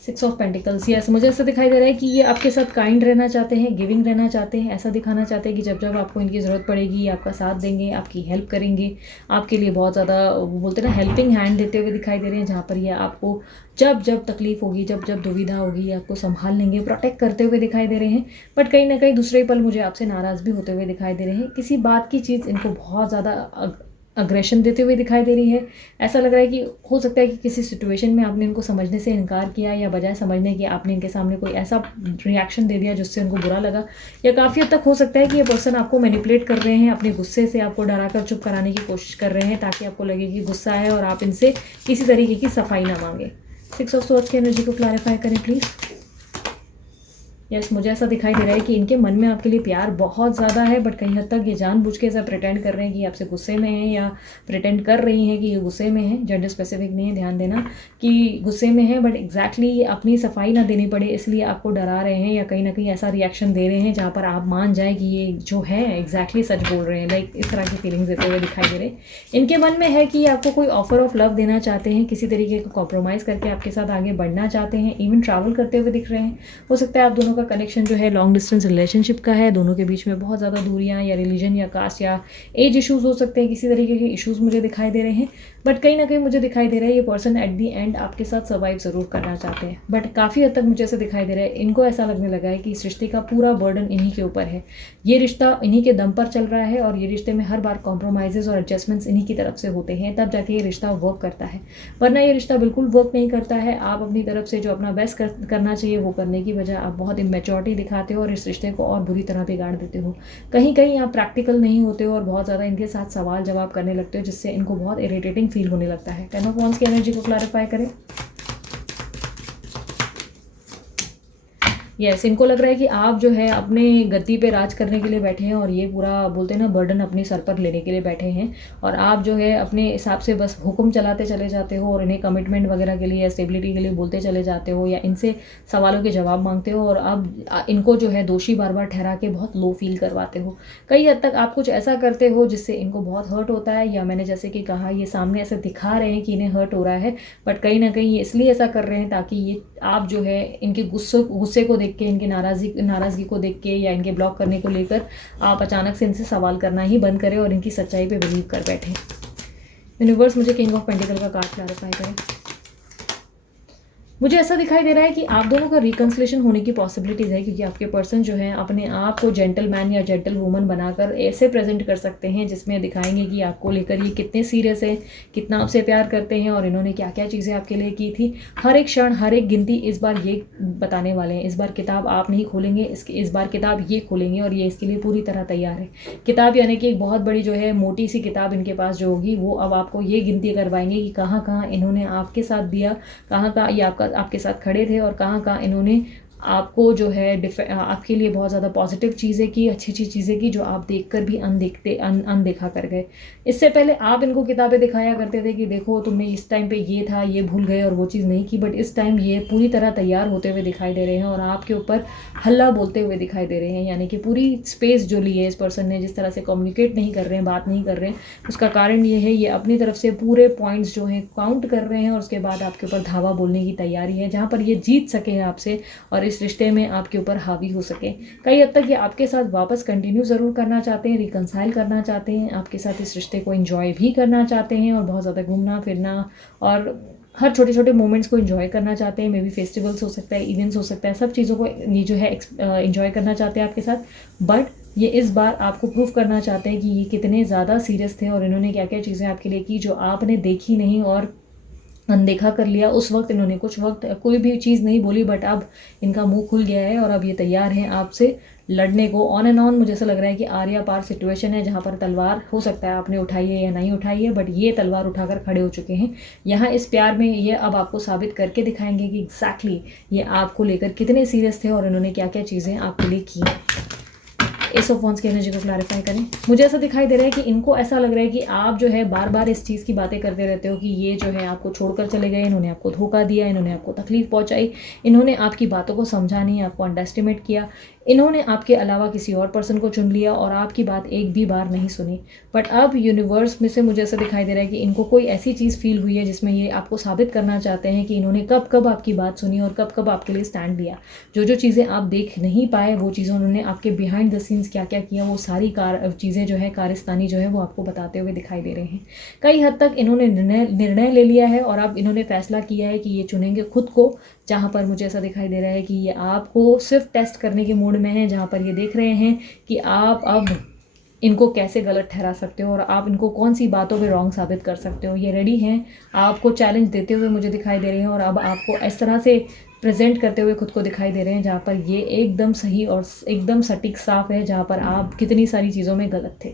6 ऑफ पेंटिकल्स, यस, मुझे ऐसा दिखाई दे रहा है कि ये आपके साथ काइंड रहना चाहते हैं, गिविंग रहना चाहते हैं, ऐसा दिखाना चाहते हैं कि जब जब आपको इनकी ज़रूरत पड़ेगी ये आपका साथ देंगे, आपकी हेल्प करेंगे, आपके लिए बहुत ज़्यादा वो बोलते हैं ना हेल्पिंग हैंड देते हुए दिखाई दे रहे हैं, जहाँ पर ये आपको जब जब तकलीफ होगी, जब जब दुविधा होगी, ये आपको संभाल लेंगे, प्रोटेक्ट करते हुए दिखाई दे रहे हैं। बट कहीं ना कहीं दूसरे पल मुझे आपसे नाराज़ भी होते हुए दिखाई दे रहे हैं। किसी बात की चीज़ इनको बहुत ज़्यादा अग्रेशन देते हुए दिखाई दे रही है। ऐसा लग रहा है कि हो सकता है कि किसी सिचुएशन में आपने इनको समझने से इनकार किया या बजाय समझने के आपने इनके सामने कोई ऐसा रिएक्शन दे दिया जिससे उनको बुरा लगा, या काफ़ी हद तक हो सकता है कि ये पर्सन आपको मैनिपुलेट कर रहे हैं, अपने गुस्से से आपको डराकर चुप कराने की कोशिश कर रहे हैं ताकि आपको लगे कि गुस्सा है और आप इनसे किसी तरीके की सफाई ना मांगे। 6 ऑफ सोर्ड्स की एनर्जी को क्लैरिफाई करें प्लीज़। यस, मुझे ऐसा दिखाई दे रहा है कि इनके मन में आपके लिए प्यार बहुत ज़्यादा है, बट कहीं हद तक ये जानबूझ के ऐसा प्रिटेंड कर रहे हैं कि आपसे गुस्से में हैं या प्रिटेंड कर रही हैं कि ये गुस्से में हैं। जेंडर स्पेसिफिक नहीं है, ध्यान देना कि गुस्से में है, बट एग्जैक्टली अपनी सफाई ना देनी पड़े इसलिए आपको डरा रहे हैं या कहीं ना कहीं ऐसा रिएक्शन दे रहे हैं जहाँ पर आप मान जाए कि ये जो है एग्जैक्टली सच बोल रहे हैं, लाइक इस तरह की फीलिंग्स देते हुए दिखाई दे रहे हैं। इनके मन में है कि ये आपको कोई ऑफर ऑफ लव देना चाहते हैं, किसी तरीके का कॉम्प्रोमाइज़ करके आपके साथ आगे बढ़ना चाहते हैं, इवन ट्रैवल करते हुए दिख रहे हैं। हो सकता है आप दोनों का कनेक्शन जो है लॉन्ग डिस्टेंस रिलेशनशिप का है, दोनों के बीच में बहुत ज़्यादा दूरियां या रिलीजन या कास्ट या एज इश्यूज़ हो सकते हैं, किसी तरीके के इश्यूज़ मुझे दिखाई दे रहे हैं। बट कहीं ना कहीं मुझे दिखाई दे रहा है ये पर्सन एट दी एंड आपके साथ सर्वाइव ज़रूर करना चाहते हैं, बट काफ़ी हद तक मुझे ऐसा दिखाई दे रहा है इनको ऐसा लगने लगा है कि इस रिश्ते का पूरा बर्डन इन्हीं के ऊपर है। ये रिश्ता इन्हीं के दम पर चल रहा है और ये रिश्ते में हर बार कॉम्प्रोमाइज़ और एडजस्टमेंट्स इन्हीं की तरफ से होते हैं, तब जाके ये रिश्ता वर्क करता है, वरना ये रिश्ता बिल्कुल वर्क नहीं करता है। आप अपनी तरफ से जो अपना बेस्ट करना चाहिए वो करने की बजाय आप बहुत इमेच्योरिटी दिखाते हो और इस रिश्ते को और बुरी तरह बिगाड़ देते हो। कहीं कहीं आप प्रैक्टिकल नहीं होते हो और बहुत ज़्यादा इनके साथ सवाल जवाब करने लगते हो, जिससे इनको बहुत इरिटेटिंग फील होने लगता है। टेन ऑफ वांड्स की एनर्जी को क्लैरिफाई करें। यस, इनको लग रहा है कि आप जो है अपने गद्दी पे राज करने के लिए बैठे हैं और ये पूरा बोलते हैं ना बर्डन अपने सर पर लेने के लिए बैठे हैं, और आप जो है अपने हिसाब से बस हुक्म चलाते चले जाते हो और इन्हें कमिटमेंट वगैरह के लिए या स्टेबिलिटी के लिए बोलते चले जाते हो या इनसे सवालों के जवाब मांगते हो, और अब इनको जो है दोषी बार बार ठहरा के बहुत लो फील करवाते हो। कई हद तक आप कुछ ऐसा करते हो जिससे इनको बहुत हर्ट होता है, या मैंने जैसे कि कहा ये सामने ऐसे दिखा रहे हैं कि इन्हें हर्ट हो रहा है, बट कहीं ना कहीं ये इसलिए ऐसा कर रहे हैं ताकि ये आप जो है इनके गुस्से को देख के, इनकी नाराज़गी को देख के या इनके ब्लॉक करने को लेकर आप अचानक से इनसे सवाल करना ही बंद करें और इनकी सच्चाई पे बिलीव कर बैठें। यूनिवर्स मुझे किंग ऑफ पेंटिकल का कार्ड क्लैरिफाई करें। मुझे ऐसा दिखाई दे रहा है कि आप दोनों का रिकन्सिलेशन होने की पॉसिबिलिटीज़ है, क्योंकि आपके पर्सन जो है अपने आप को जेंटलमैन या जेंटल वूमन बनाकर ऐसे प्रेजेंट कर सकते हैं जिसमें दिखाएंगे कि आपको लेकर ये कितने सीरियस है, कितना आपसे प्यार करते हैं और इन्होंने क्या क्या चीज़ें आपके लिए की थी। हर एक क्षण, हर एक गिनती इस बार ये बताने वाले हैं। इस बार किताब आप नहीं खोलेंगे, इस बार किताब ये खोलेंगे और ये इसके लिए पूरी तरह तैयार है। किताब यानी कि एक बहुत बड़ी जो है मोटी सी किताब इनके पास जो होगी, वो अब आपको ये गिनती करवाएंगे कि कहाँ कहाँ इन्होंने आपके साथ दिया, कहाँ कहाँ ये आपके साथ खड़े थे और कहाँ कहाँ इन्होंने आपको जो है आपके लिए बहुत ज़्यादा पॉजिटिव चीज़ें की, अच्छी अच्छी चीज़ें की जो आप देखकर भी अनदेखा कर गए। इससे पहले आप इनको किताबें दिखाया करते थे कि देखो तुमने इस टाइम पे ये था, ये भूल गए और वो चीज़ नहीं की, बट इस टाइम ये पूरी तरह तैयार होते हुए दिखाई दे रहे हैं और आपके ऊपर हल्ला बोलते हुए दिखाई दे रहे हैं। यानी कि पूरी स्पेस जो ली है इस पर्सन ने, जिस तरह से कम्युनिकेट नहीं कर रहे हैं, बात नहीं कर रहे हैं, उसका कारण ये है ये अपनी तरफ से पूरे पॉइंट्स जो हैं काउंट कर रहे हैं और उसके बाद आपके ऊपर धावा बोलने की तैयारी है, जहाँ पर ये जीत सके आपसे और इस रिश्ते में आपके ऊपर हावी हो सके। कई हद तक ये आपके साथ वापस कंटिन्यू ज़रूर करना चाहते हैं, रिकंसाइल करना चाहते हैं, आपके साथ इस रिश्ते को एंजॉय भी करना चाहते हैं और बहुत ज़्यादा घूमना फिरना और हर छोटे छोटे मोमेंट्स को एंजॉय करना चाहते हैं। मे बी फेस्टिवल्स हो सकता है, इवेंट्स हो सकता है, सब चीज़ों को ये जो है एंजॉय करना चाहते हैं आपके साथ। बट ये इस बार आपको प्रूफ करना चाहते हैं कि ये कितने ज़्यादा सीरियस थे और इन्होंने क्या क्या चीज़ें आपके लिए की जो आपने देखी नहीं और अनदेखा कर लिया। उस वक्त इन्होंने कुछ वक्त कोई भी चीज़ नहीं बोली, बट अब इनका मुंह खुल गया है और अब ये तैयार हैं आपसे लड़ने को। ऑन एंड ऑन मुझे ऐसा लग रहा है कि आर्या पार सिचुएशन है, जहाँ पर तलवार हो सकता है आपने उठाई है या नहीं उठाई है, बट ये तलवार उठाकर खड़े हो चुके हैं। यहाँ इस प्यार में ये अब आपको साबित करके दिखाएंगे कि एग्जैक्टली ये आपको लेकर कितने सीरियस थे और इन्होंने क्या क्या चीज़ें आपके लिए की। एस ऑफ वॉन्ड्स की एनर्जी को क्लैरिफाई करें। मुझे ऐसा दिखाई दे रहा है कि इनको ऐसा लग रहा है कि आप जो है बार बार इस चीज़ की बातें करते रहते हो कि ये जो है आपको छोड़कर चले गए, इन्होंने आपको धोखा दिया, इन्होंने आपको तकलीफ पहुंचाई, इन्होंने आपकी बातों को समझा नहीं, आपको अंडरएस्टिमेट किया, इन्होंने आपके अलावा किसी और पर्सन को चुन लिया और आपकी बात एक भी बार नहीं सुनी। बट अब यूनिवर्स में से मुझे ऐसा दिखाई दे रहा है कि इनको कोई ऐसी चीज़ फील हुई है जिसमें ये आपको साबित करना चाहते हैं कि इन्होंने कब कब आपकी बात सुनी और कब कब आपके लिए स्टैंड लिया। जो जो चीज़ें आप देख नहीं पाए वो चीज़ें उन्होंने आपके बिहाइंड द सीन्स क्या क्या किया, वो सारी चीज़ें जो है कारस्तानी जो है वो आपको बताते हुए दिखाई दे रहे हैं। कई हद तक इन्होंने निर्णय ले लिया है और अब इन्होंने फैसला किया है कि ये चुनेंगे खुद को, जहाँ पर मुझे ऐसा दिखाई दे रहा है कि ये आपको सिर्फ टेस्ट करने के मूड में है, जहाँ पर ये देख रहे हैं कि आप अब इनको कैसे गलत ठहरा सकते हो और आप इनको कौन सी बातों पे रॉन्ग साबित कर सकते हो। ये रेडी हैं आपको चैलेंज देते हुए मुझे दिखाई दे रहे हैं और अब आपको इस तरह से प्रेजेंट करते हुए खुद को दिखाई दे रहे हैं जहाँ पर ये एकदम सही और एकदम सटीक साफ है, जहाँ पर आप कितनी सारी चीज़ों में गलत थे।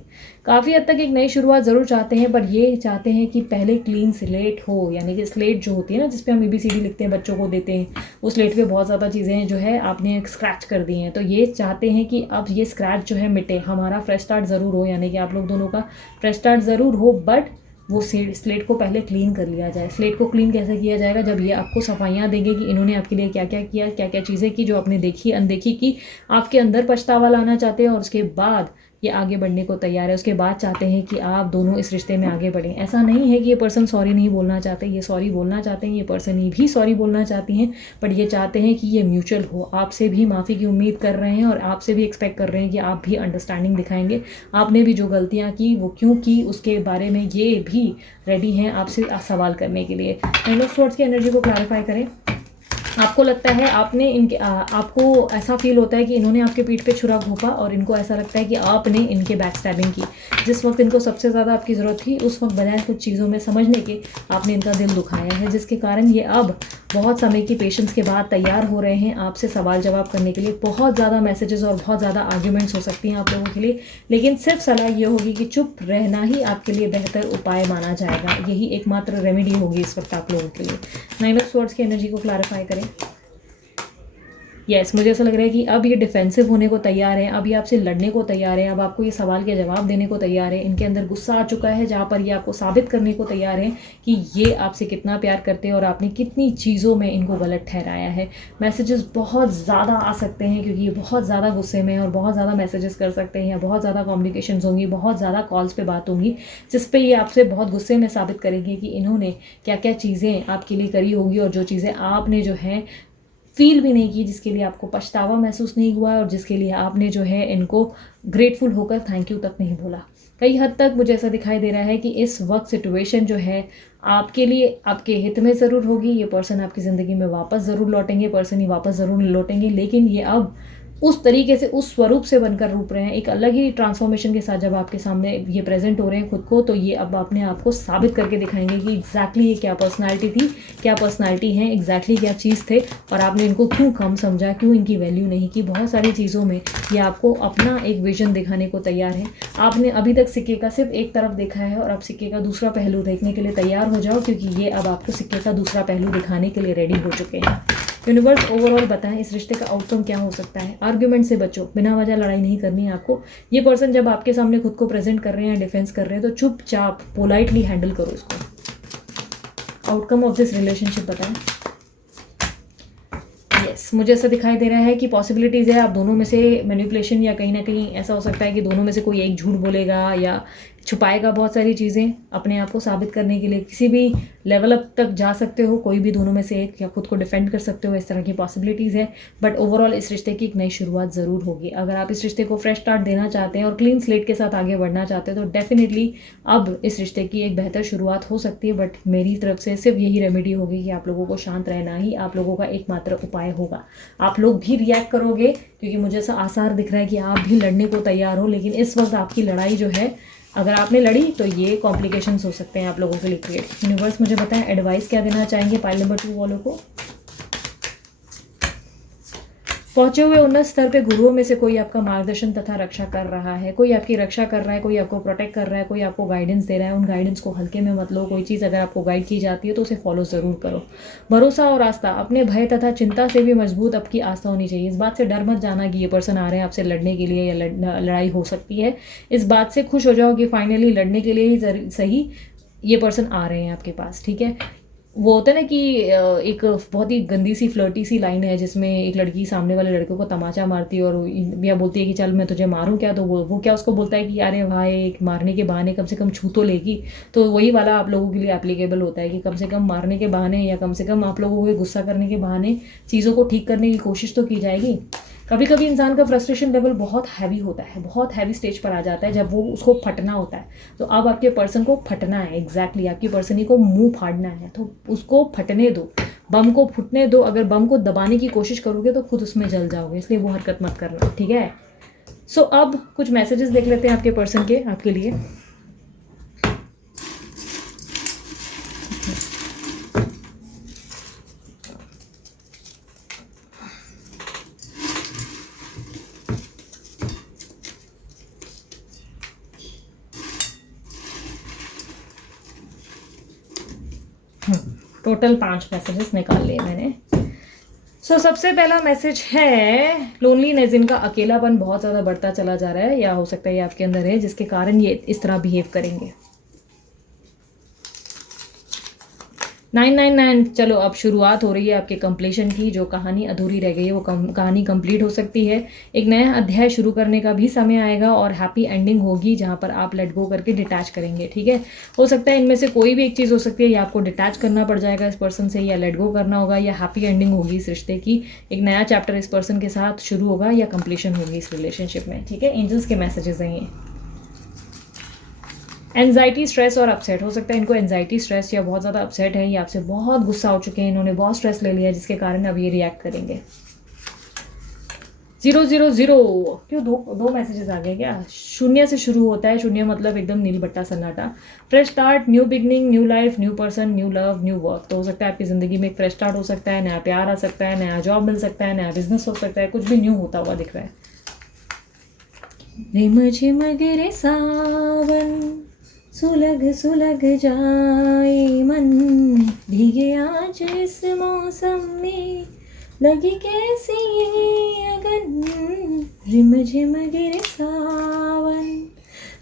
काफ़ी हद तक एक नई शुरुआत ज़रूर चाहते हैं, पर ये चाहते हैं कि पहले क्लीन स्लेट हो, यानी कि स्लेट जो होती है ना जिस पे हम ABCD लिखते हैं, बच्चों को देते हैं, उस स्लेट पे बहुत ज़्यादा चीज़ें जो है आपने स्क्रैच कर दी हैं। तो ये चाहते हैं कि अब ये स्क्रैच जो है मिटे, हमारा फ्रेश स्टार्ट ज़रूर हो, यानी कि आप लोग दोनों का फ्रेश स्टार्ट ज़रूर हो, बट वो स्लेट को पहले क्लीन कर लिया जाए। स्लेट को क्लीन कैसे किया जाएगा? जब ये आपको सफाइयाँ देंगे कि इन्होंने आपके लिए क्या क्या किया, क्या क्या चीज़ें की जो आपने देखी अनदेखी की, आपके अंदर पछतावा लाना चाहते हैं और उसके बाद ये आगे बढ़ने को तैयार है, उसके बाद चाहते हैं कि आप दोनों इस रिश्ते में आगे बढ़ें। ऐसा नहीं है कि ये पर्सन सॉरी नहीं बोलना चाहते, ये सॉरी बोलना चाहते हैं, ये पर्सन ही भी सॉरी बोलना चाहती हैं, बट ये चाहते हैं कि ये म्यूचुअल हो। आपसे भी माफ़ी की उम्मीद कर रहे हैं और आपसे भी एक्सपेक्ट कर रहे हैं कि आप भी अंडरस्टैंडिंग दिखाएंगे। आपने भी जो गलतियाँ की वो क्यों की उसके बारे में ये भी रेडी हैं आपसे सवाल करने के लिए। नाइन ऑफ स्वॉर्ड्स की एनर्जी को क्लैरिफाई करें। आपको लगता है आपको ऐसा फील होता है कि इन्होंने आपके पीठ पे छुरा घोंपा और इनको ऐसा लगता है कि आपने इनके बैक स्टैबिंग की। जिस वक्त इनको सबसे ज़्यादा आपकी ज़रूरत थी उस वक्त बजाय कुछ चीज़ों में समझने के आपने इनका दिल दुखाया है, जिसके कारण ये अब बहुत समय की पेशेंस के बाद तैयार हो रहे हैं आपसे सवाल जवाब करने के लिए। बहुत ज़्यादा मैसेजेस और बहुत ज़्यादा आर्ग्यूमेंट्स हो सकती हैं आप लोगों के लिए, लेकिन सिर्फ सलाह ये होगी कि चुप रहना ही आपके लिए बेहतर उपाय माना जाएगा। यही एकमात्र रेमेडी होगी इस वक्त आप लोगों के लिए। नाइन ऑफ स्वॉर्ड्स की एनर्जी को क्लैरिफाई करें। यस, मुझे ऐसा लग रहा है कि अब ये डिफेंसिव होने को तैयार हैं, अब ये आपसे लड़ने को तैयार हैं, अब आपको ये सवाल के जवाब देने को तैयार है। इनके अंदर गुस्सा आ चुका है जहाँ पर ये आपको साबित करने को तैयार हैं कि ये आपसे कितना प्यार करते हैं और आपने कितनी चीज़ों में इनको गलत ठहराया है। मैसेजेस बहुत ज़्यादा आ सकते हैं क्योंकि ये बहुत ज़्यादा गुस्से में और बहुत ज़्यादा मैसेजेस कर सकते हैं, या बहुत ज़्यादा कम्युनिकेशंस होंगी, बहुत ज़्यादा कॉल्स पे बात होंगी जिस पे ये आपसे बहुत गुस्से में साबित करेंगे कि इन्होंने क्या क्या चीज़ें आपके लिए करी होगी और जो चीज़ें आपने जो है फील भी नहीं की, जिसके लिए आपको पछतावा महसूस नहीं हुआ और जिसके लिए आपने जो है इनको ग्रेटफुल होकर थैंक यू तक नहीं बोला। कई हद तक मुझे ऐसा दिखाई दे रहा है कि इस वक्त सिचुएशन जो है आपके लिए आपके हित में ज़रूर होगी। ये पर्सन आपकी ज़िंदगी में वापस ज़रूर लौटेंगे, पर्सन ही वापस ज़रूर लौटेंगे, लेकिन ये अब उस तरीके से उस स्वरूप से बनकर रूप रहे हैं, एक अलग ही ट्रांसफॉर्मेशन के साथ जब आपके सामने ये प्रेजेंट हो रहे हैं खुद को, तो ये अब अपने आप को साबित करके दिखाएंगे कि एग्जैक्टली ये क्या पर्सनालिटी थी, क्या पर्सनालिटी है, एग्जैक्टली क्या चीज़ थे और आपने इनको क्यों कम समझा, क्यों इनकी वैल्यू नहीं की। बहुत सारी चीज़ों में ये आपको अपना एक विजन दिखाने को तैयार है। आपने अभी तक सिक्के का सिर्फ एक तरफ देखा है और अब सिक्के का दूसरा पहलू देखने के लिए तैयार हो जाओ, क्योंकि ये अब आपको सिक्के का दूसरा पहलू दिखाने के लिए रेडी हो चुके हैं। यूनिवर्स ओवरऑल बताएं इस रिश्ते का आउटकम क्या हो सकता है। आर्ग्यूमेंट से बचो, बिना वजह लड़ाई नहीं करनी है आपको। ये पर्सन जब आपके सामने खुद को प्रेजेंट कर रहे हैं, डिफेंस कर रहे हैं, तो चुपचाप पोलाइटली हैंडल करो इसको। आउटकम ऑफ दिस रिलेशनशिप बताएं। यस, मुझे ऐसा दिखाई दे रहा है कि पॉसिबिलिटीज़ है आप दोनों में से मैनिपुलेशन, या कहीं ना कहीं ऐसा हो सकता है कि दोनों में से कोई एक झूठ बोलेगा या छुपाएगा बहुत सारी चीज़ें अपने आप को साबित करने के लिए। किसी भी लेवल अप तक जा सकते हो कोई भी दोनों में से एक, या खुद को डिफेंड कर सकते हो, इस तरह की पॉसिबिलिटीज़ है। बट ओवरऑल इस रिश्ते की एक नई शुरुआत ज़रूर होगी। अगर आप इस रिश्ते को फ्रेश स्टार्ट देना चाहते हैं और क्लीन स्लेट के साथ आगे बढ़ना चाहते हैं तो डेफिनेटली अब इस रिश्ते की एक बेहतर शुरुआत हो सकती है। बट मेरी तरफ से सिर्फ यही रेमेडी होगी कि आप लोगों को शांत रहना ही आप लोगों का एकमात्र उपाय होगा। आप लोग भी रिएक्ट करोगे क्योंकि मुझे ऐसा आसार दिख रहा है कि आप भी लड़ने को तैयार हो, लेकिन इस वक्त आपकी लड़ाई जो है, अगर आपने लड़ी तो ये कॉम्प्लिकेशंस हो सकते हैं आप लोगों के लिए क्रिएट। यूनिवर्स मुझे बताएं एडवाइस क्या देना चाहेंगे पाइल नंबर 2 वालों को। पहुंचे हुए उन्नत स्तर पे गुरुओं में से कोई आपका मार्गदर्शन तथा रक्षा कर रहा है, कोई आपकी रक्षा कर रहा है, कोई आपको प्रोटेक्ट कर रहा है, कोई आपको गाइडेंस दे रहा है। उन गाइडेंस को हल्के में मत लो। कोई चीज़ अगर आपको गाइड की जाती है तो उसे फॉलो ज़रूर करो। भरोसा और आस्था, अपने भय तथा चिंता से भी मजबूत आपकी आस्था होनी चाहिए। इस बात से डर मत जाना कि ये पर्सन आ रहे हैं आपसे लड़ने के लिए या लड़ाई हो सकती है। इस बात से खुश हो जाओ कि फाइनली लड़ने के लिए ही सही ये पर्सन आ रहे हैं आपके पास। ठीक है, वो होता है ना कि एक बहुत ही गंदी सी फ्लर्टी सी लाइन है जिसमें एक लड़की सामने वाले लड़के को तमाचा मारती है और या बोलती है कि चल मैं तुझे मारूं क्या, तो वो क्या उसको बोलता है कि अरे भाई मारने के बहाने कम से कम छू तो लेगी। तो वही वाला आप लोगों के लिए एप्लीकेबल होता है कि कम से कम मारने के बहाने या कम से कम आप लोगों को गुस्सा करने के बहाने चीज़ों को ठीक करने की कोशिश तो की जाएगी। कभी कभी इंसान का फ्रस्ट्रेशन लेवल बहुत हैवी होता है, बहुत हैवी स्टेज पर आ जाता है जब वो उसको फटना होता है। तो अब आपके पर्सन को फटना है, एग्जैक्टली आपकी पर्सन ही को मुंह फाड़ना है, तो उसको फटने दो, बम को फूटने दो। अगर बम को दबाने की कोशिश करोगे तो खुद उसमें जल जाओगे, इसलिए वो हरकत मत करना। ठीक है, सो अब कुछ मैसेजेस देख लेते हैं आपके पर्सन के आपके लिए। टोटल 5 मैसेजेस निकाल लिए मैंने। सो सबसे पहला मैसेज है लोनलीनेस। इनका अकेलापन बहुत ज़्यादा बढ़ता चला जा रहा है, या हो सकता है ये आपके अंदर है जिसके कारण ये इस तरह बिहेव करेंगे। 999 चलो अब शुरुआत हो रही है आपके कंप्लीशन की। जो कहानी अधूरी रह गई है वो कहानी कंप्लीट हो सकती है। एक नया अध्याय शुरू करने का भी समय आएगा और हैप्पी एंडिंग होगी जहाँ पर आप लेट गो करके डिटैच करेंगे। ठीक है, हो सकता है इनमें से कोई भी एक चीज़ हो सकती है, या आपको डिटैच करना पड़ जाएगा इस पर्सन से, या लेट गो करना होगा, या हैप्पी एंडिंग होगी इस रिश्ते की। एक नया चैप्टर इस पर्सन के साथ शुरू होगा या कंप्लीशन होगी इस रिलेशनशिप में। ठीक है, एंजल्स के मैसेजेस हैं ये। एनजाइटी, स्ट्रेस और अपसेट, हो सकता है इनको एनजाइटी, स्ट्रेस या बहुत ज़्यादा अपसेट है, ये आपसे बहुत गुस्सा हो चुके हैं, इन्होंने बहुत स्ट्रेस ले लिया जिसके कारण अब ये रिएक्ट करेंगे। 000, क्यों दो मैसेजेस आ गए क्या? शून्य से शुरू होता है, शून्य मतलब एकदम नील बट्टा सन्नाटा। Fresh start, new beginning, new life, new person, new love, new work. तो हो सकता है आपकी ज़िंदगी में एक फ्रेश स्टार्ट हो सकता है, नया प्यार आ सकता है, नया जॉब मिल सकता है, नया बिजनेस हो सकता है, कुछ भी न्यू होता हुआ दिख रहा है। रिम झिम गिरे सावन, सुलग सुलग जाए मन, भीगे आज इस मौसम में, लगी कैसी ये अगन, रिम झिम गिरे सावन।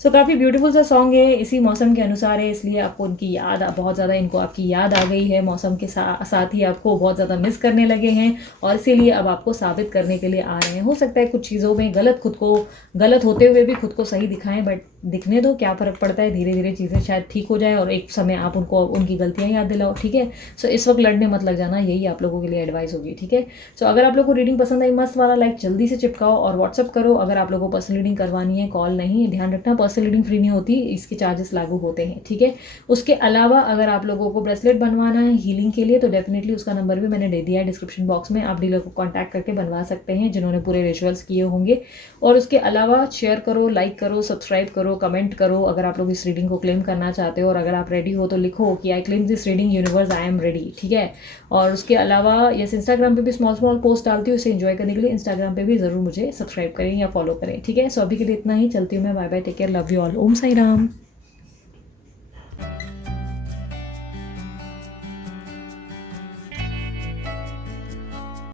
सो काफ़ी ब्यूटीफुल सा सॉन्ग है, इसी मौसम के अनुसार है, इसलिए आपको उनकी याद बहुत ज़्यादा, इनको आपकी याद आ गई है। मौसम के साथ ही आपको बहुत ज़्यादा मिस करने लगे हैं और इसीलिए अब आपको साबित करने के लिए आ रहे हैं। हो सकता है कुछ चीज़ों में गलत होते हुए भी खुद को सही दिखाएं, बट दिखने दो, क्या फ़र्क पड़ता है, धीरे धीरे चीज़ें शायद ठीक हो जाए और एक समय आप उनको उनकी गलतियाँ याद दिलाओ। ठीक है, सो इस वक्त लड़ने मत लग जाना, यही आप लोगों के लिए एडवाइस होगी। ठीक है, सो अगर आप लोगों को रीडिंग पसंद आई, मस्त वाला लाइक जल्दी से चिपकाओ और व्हाट्सअप करो। अगर आप लोगों को पर्सनल रीडिंग करवानी है, कॉल नहीं, ध्यान रखना पर्सनल रीडिंग फ्री नहीं होती, इसके चार्जेस लागू होते हैं। ठीक है, उसके अलावा अगर आप लोगों को ब्रेसलेट बनवाना है हीलिंग के लिए तो डेफिनेटली उसका नंबर भी मैंने दे दिया है डिस्क्रिप्शन बॉक्स में, आप डीलर को कॉन्टैक्ट करके बनवा सकते हैं जिन्होंने पूरे रिचुअल्स किए होंगे। और उसके अलावा शेयर करो, लाइक करो, सब्सक्राइब करो, कमेंट करो अगर आप लोग इस रीडिंग को क्लेम करना चाहते हो। और अगर आप रेडी हो तो लिखो कि I claim this reading universe, I am ready. ठीक है, और उसके अलावा यस, इंस्टाग्राम पे भी स्मॉल पोस्ट डालती हूँ, इसे एंजॉय करने के लिए इंस्टाग्राम पे भी ज़रूर मुझे सब्सक्राइब करें या फॉलो करें। ठीक है, सो अभी के लिए इतना ही, चलती हूँ मैं, bye bye, take care, love you all, Om Sai Ram.